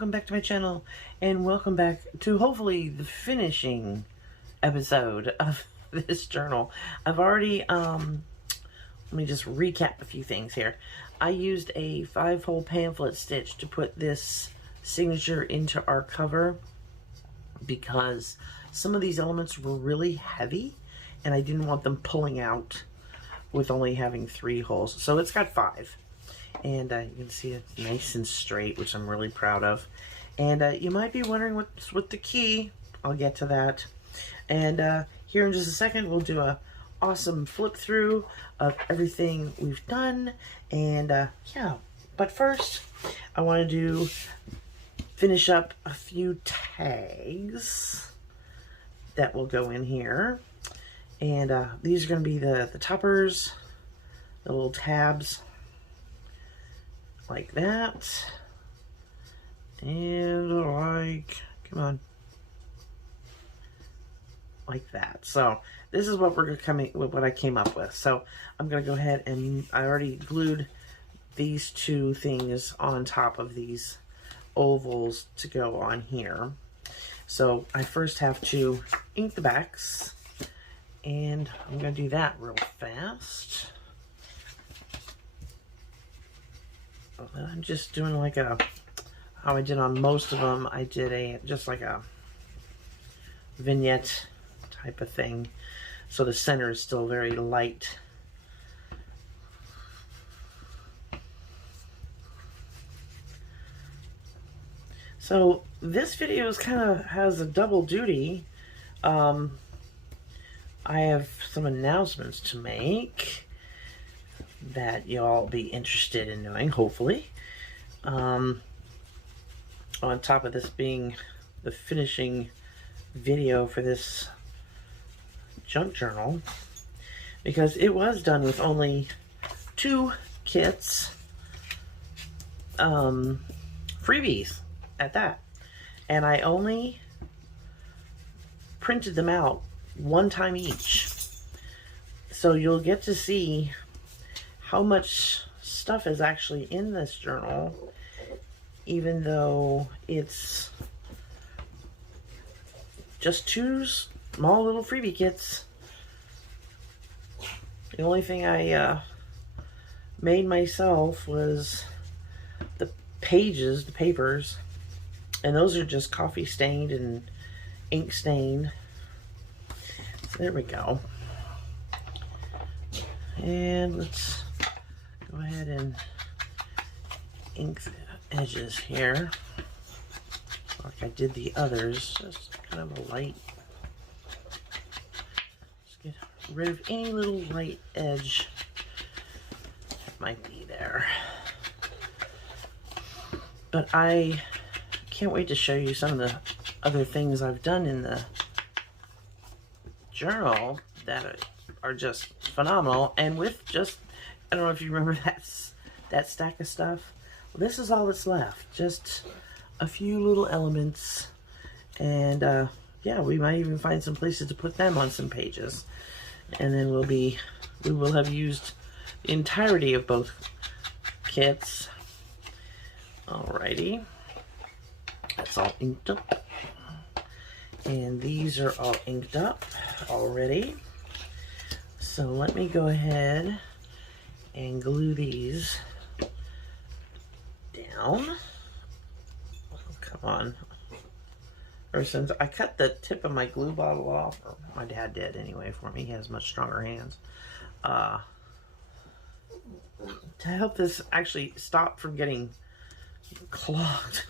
welcome back to my channel, and welcome back to hopefully the finishing episode of this journal. I've already, let me just recap a few things here. I used a 5-hole pamphlet stitch to put this signature into our cover because some of these elements were really heavy and I didn't want them pulling out with only having 3 holes. So it's got 5. And you can see it's nice and straight, which I'm really proud of. And you might be wondering what's with the key. I'll get to that. And here in just a second, we'll do a awesome flip through of everything we've done. And yeah, but first, I want to finish up a few tags that will go in here. And these are going to be the toppers, the little tabs, like that, and like, come on, like that. So this is what what I came up with. So I'm gonna go ahead and I already glued these 2 things on top of these ovals to go on here. So I first have to ink the backs, and I'm gonna do that real fast. I'm just doing like how I did on most of them. I did just like a vignette type of thing. So the center is still very light. So this video is has a double duty. I have some announcements to make that y'all be interested in knowing, hopefully. On top of this being the finishing video for this junk journal, because it was done with only 2 kits, freebies at that, and I only printed them out 1 time each, so you'll get to see how much stuff is actually in this journal, even though it's just 2 small little freebie kits. The only thing I made myself was the pages, the papers, and those are just coffee stained and ink stained. So there we go. And let's go ahead and ink the edges here like I did the others, just kind of a light. Just get rid of any little light edge that might be there. But I can't wait to show you some of the other things I've done in the journal that are just phenomenal. And with just, I don't know if you remember that stack of stuff. Well, this is all that's left. Just a few little elements. And yeah, we might even find some places to put them on some pages. And then we will have used the entirety of both kits. Alrighty. That's all inked up. And these are all inked up already. So let me go ahead and glue these down. Oh, come on. Ever since I cut the tip of my glue bottle off, or my dad did anyway for me, he has much stronger hands, to help this actually stop from getting clogged.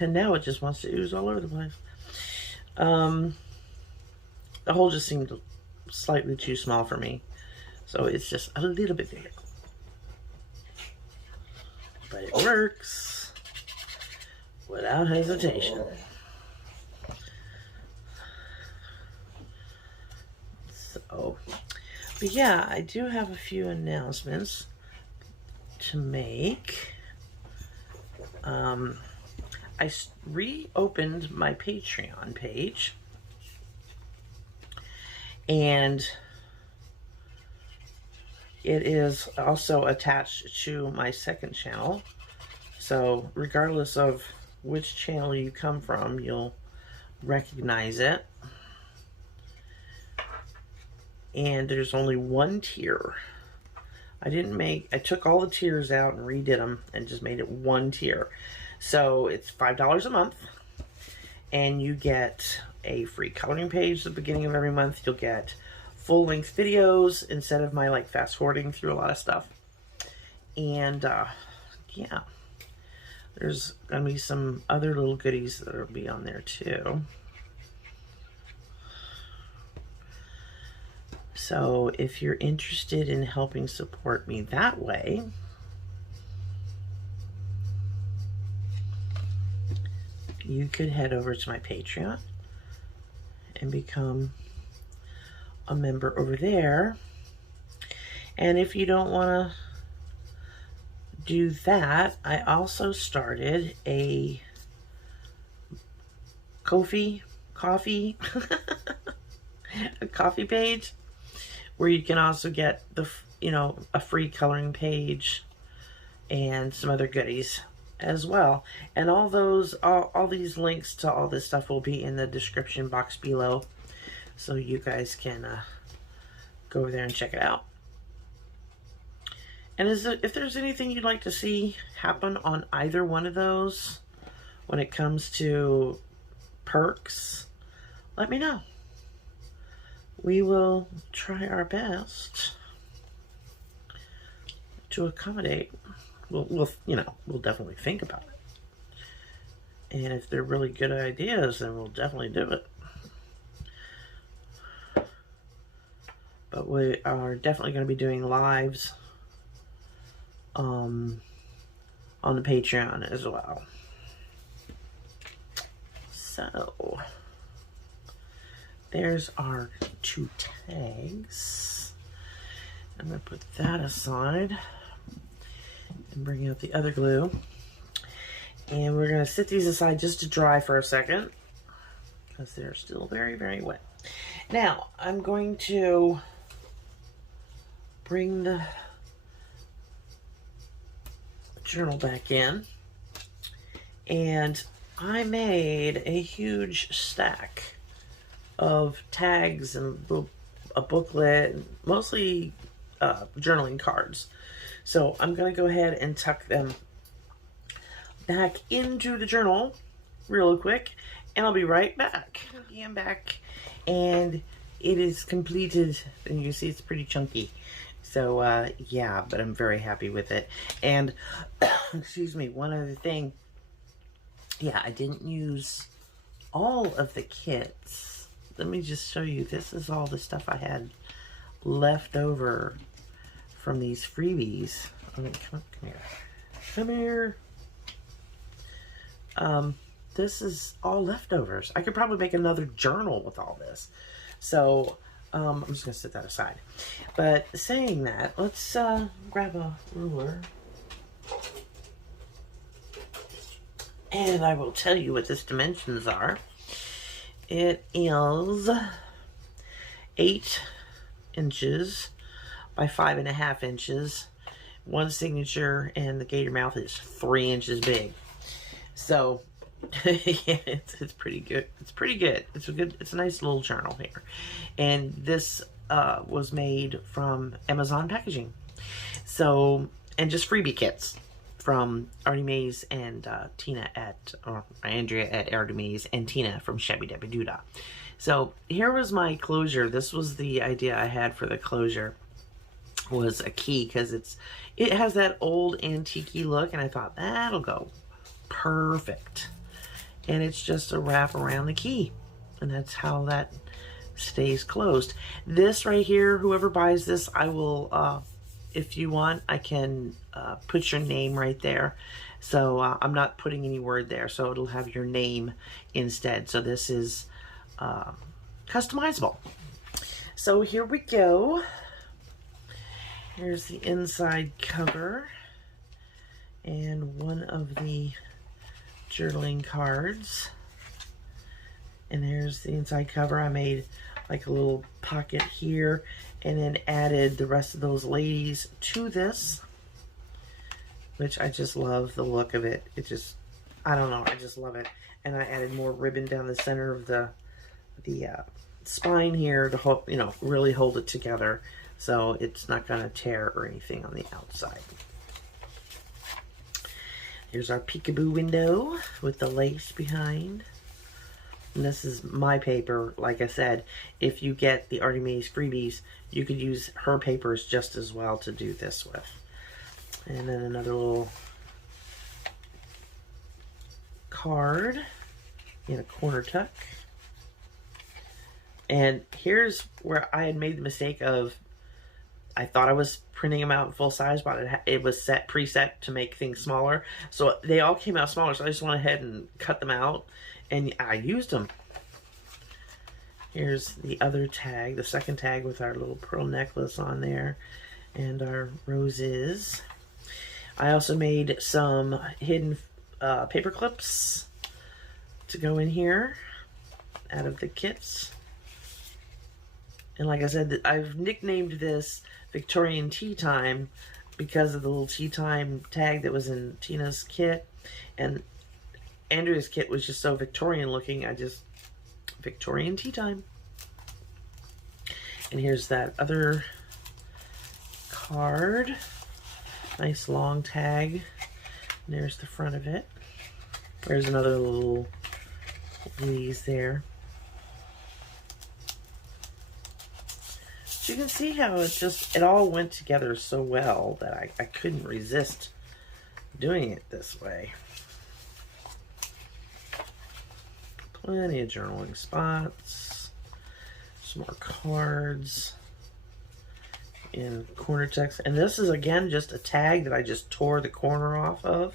And now it just wants to ooze all over the place. The hole just seemed slightly too small for me, so it's just a little bit bigger, but it works without hesitation. So, but yeah, I do have a few announcements to make. I reopened my Patreon page, and it is also attached to my second channel, So regardless of which channel you come from, you'll recognize it. And there's only one tier. I took all the tiers out and redid them and just made it one tier. So it's $5 a month, and you get a free coloring page at the beginning of every month. You'll get full-length videos instead of my like fast-forwarding through a lot of stuff. And yeah, there's gonna be some other little goodies that'll be on there too. So if you're interested in helping support me that way, you could head over to my Patreon and become a member over there. And if you don't want to do that, I also started a coffee a coffee page where you can also get the, you know, a free coloring page and some other goodies as well. And all those, all these links to all this stuff will be in the description box below, so you guys can go over there and check it out. And if there's anything you'd like to see happen on either one of those when it comes to perks, let me know. We will try our best to accommodate. We'll definitely think about it. And if they're really good ideas, then we'll definitely do it. But we are definitely going to be doing lives on the Patreon as well. So there's our 2 tags. I'm going to put that aside and bring out the other glue. And we're going to sit these aside just to dry for a second, because they're still very, very wet. Now, I'm going to bring the journal back in. And I made a huge stack of tags and a booklet, mostly journaling cards. So I'm going to go ahead and tuck them back into the journal real quick, and I'll be right back. Okay, I'm back, and it is completed, and you see it's pretty chunky. So yeah, but I'm very happy with it. And excuse me, one other thing. Yeah, I didn't use all of the kits. Let me just show you. This is all the stuff I had left over from these freebies. I mean, come here. Come here. This is all leftovers. I could probably make another journal with all this. So, I'm just going to set that aside. But saying that, let's grab a ruler. And I will tell you what its dimensions are. It is 8 inches by 5.5 inches. One signature, and the gator mouth is 3 inches big. So yeah, it's pretty good. It's pretty good. It's a nice little journal here. And this was made from Amazon packaging. So, and just freebie kits from Artie Mays and Andrea at Artie Mays and Tina from Shabbydabbydoodah. So here was my closure. This was the idea I had for the closure, was a key, because it has that old antique-y look, and I thought that'll go perfect. And it's just a wrap around the key, and that's how that stays closed. This right here, whoever buys this, I will, if you want, I can put your name right there. So I'm not putting any word there, so it'll have your name instead. So this is customizable. So here we go. Here's the inside cover and one of the journaling cards. And there's the inside cover. I made like a little pocket here and then added the rest of those ladies to this. which I just love the look of it. It just, I don't know, I just love it. And I added more ribbon down the center of the spine here to hold, you know, really hold it together so it's not going to tear or anything on the outside. Here's our peekaboo window with the lace behind. And this is my paper. Like I said, if you get the Artie Mae's freebies, you could use her papers just as well to do this with. And then another little card in a corner tuck. And here's where I had made the mistake of, I thought I was printing them out in full size, but it was preset to make things smaller. So they all came out smaller, so I just went ahead and cut them out, and I used them. Here's the other tag, the second tag with our little pearl necklace on there, and our roses. I also made some hidden paper clips to go in here out of the kits. And like I said, I've nicknamed this Victorian Tea Time because of the little tea time tag that was in Tina's kit. And Andrea's kit was just so Victorian looking, I just, Victorian Tea Time. And here's that other card. Nice long tag. And there's the front of it. There's another little Louise there. You can see how it all went together so well that I couldn't resist doing it this way. Plenty of journaling spots, some more cards in corner text. And this is again just a tag that I just tore the corner off of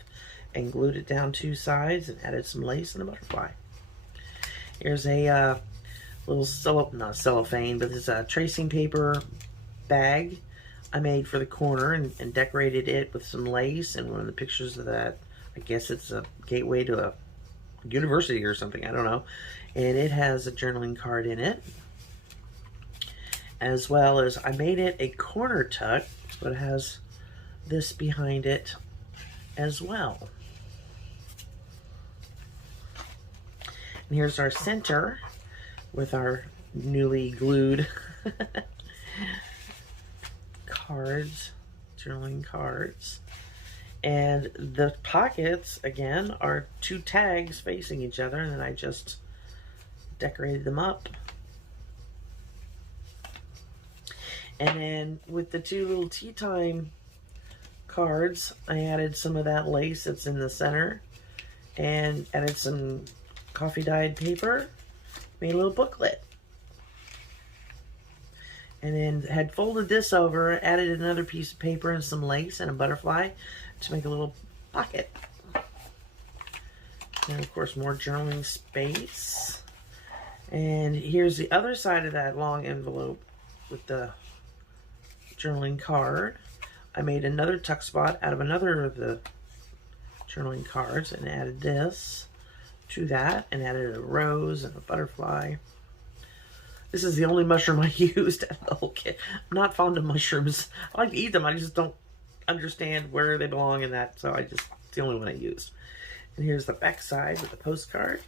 and glued it down two sides and added some lace and a butterfly. Here's a little not cellophane, but it's a tracing paper bag I made for the corner and decorated it with some lace. And one of the pictures of that, I guess it's a gateway to a university or something, I don't know. And it has a journaling card in it, as well as I made it a corner tuck, so it has this behind it as well. And here's our center with our newly glued cards, journaling cards. And the pockets, again, are two tags facing each other, and then I just decorated them up. And then with the two little tea time cards, I added some of that lace that's in the center and added some coffee dyed paper. Made a little booklet. And then had folded this over, added another piece of paper and some lace and a butterfly to make a little pocket. And of course more journaling space. And here's the other side of that long envelope with the journaling card. I made another tuck spot out of another of the journaling cards and added this to that and added a rose and a butterfly. This is the only mushroom I used out of the whole kit. I'm not fond of mushrooms. I like to eat them, I just don't understand where they belong in that, so it's the only one I used. And here's the back side with the postcard.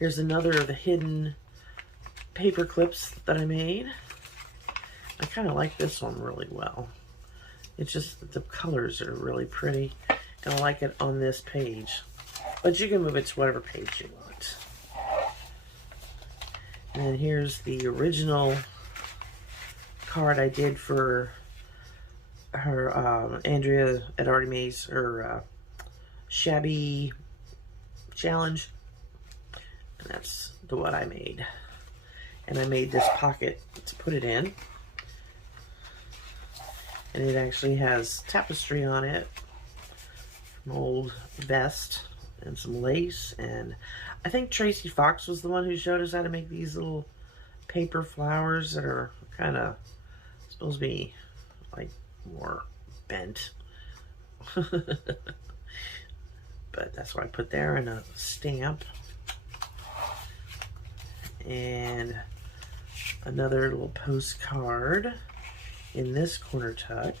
Here's another of the hidden paper clips that I made. I kind of like this one really well. It's just the colors are really pretty, and I like it on this page. But you can move it to whatever page you want. And then here's the original card I did for her, Andrea at Artie Mae's, her Shabby Challenge. And that's the one I made. And I made this pocket to put it in. And it actually has tapestry on it, an old vest, and some lace. And I think Tracy Fox was the one who showed us how to make these little paper flowers that are kind of supposed to be like more bent. But that's what I put there, and a stamp. And another little postcard in this corner tuck.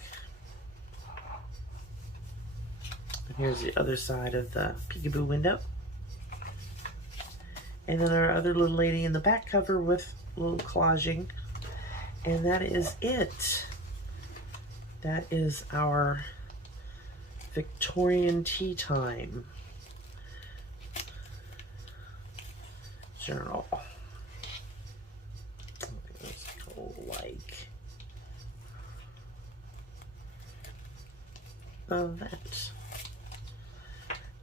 And here's the other side of the peekaboo window. And then our other little lady in the back cover with a little collaging. And that is it. That is our Victorian tea time journal. Let's go like that.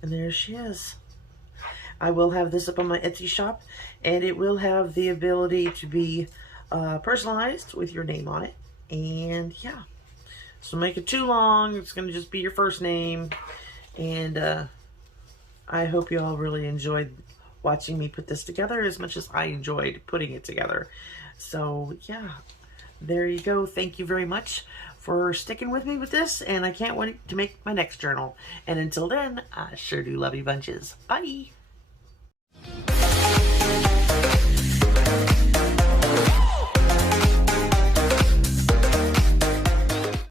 And there she is. I will have this up on my Etsy shop, and it will have the ability to be personalized with your name on it. And yeah, so make it too long. It's going to just be your first name. And I hope you all really enjoyed watching me put this together as much as I enjoyed putting it together. So yeah, there you go. Thank you very much for sticking with me with this, and I can't wait to make my next journal. And until then, I sure do love you bunches. Bye!